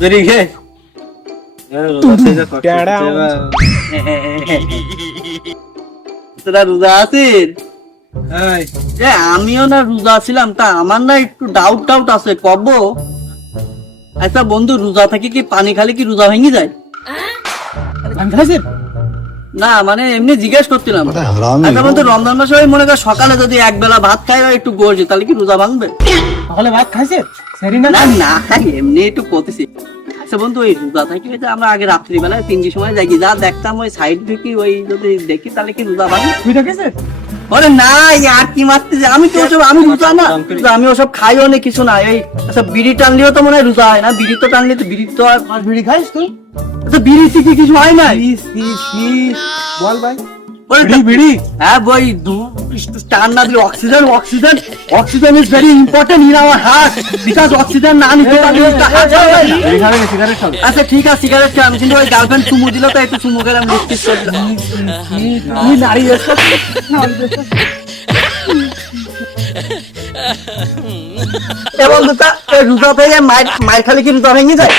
বেরি গে তোরা রোজা আছিস? আমিও না রোজা ছিলাম, তা আমার না একটু ডাউট আছে কব। আচ্ছা বন্ধু, রোজা থেকে কি পানি খালি কি রোজা ভেঙে যায়? না মানে এমনি জিজ্ঞেস করছিলাম। আচ্ছা বন্ধু, রমজান মাসে ওই মনে কর সকালে যদি এক বেলা ভাত খাই আর একটু গোশ, তাহলে কি রোজা ভাঙবে? সকালে ভাত খাইছে না না, এমনি একটু করতেছি। আচ্ছা বন্ধু, ওই রোজা থাকি ওই যে আমরা আগে রাত্রিবেলায় 3টির সময় যাই, যা দেখতাম ওই সাইড থেকে ওই যদি দেখি তাহলে কি রোজা ভাঙবে? তুই দেখেছিস? আরে না, আর কি মারতেছে, আমি তো ওসব, আমি রোজা না, আমি ওসব খাইও না কিছু না। এই আচ্ছা বিড়ি টানলেও তো মনে হয় রোজা হয় না? বিড়ি তো টানলে তো বিড়ি তো আর বিড়ি খাইস তুই? আচ্ছা বিড়ি থেকে কিছু হয় না? বল ভাই। বিড়ি হ্যাঁ বই টান না দিলে oxygen is very important in our heart, because oxygen না নিতে পারলে আচ্ছা ঠিক আছে সিগারেট খাই আমি, কিন্তু ওই গার্লফ্রেন্ড চুমু দিল তো একটু চুমু খেলাম, লিপস্টিক করলাম। তুই নারী এবং রোজা থেকে মায়ের খালি কি রোজা ভেঙে যায়?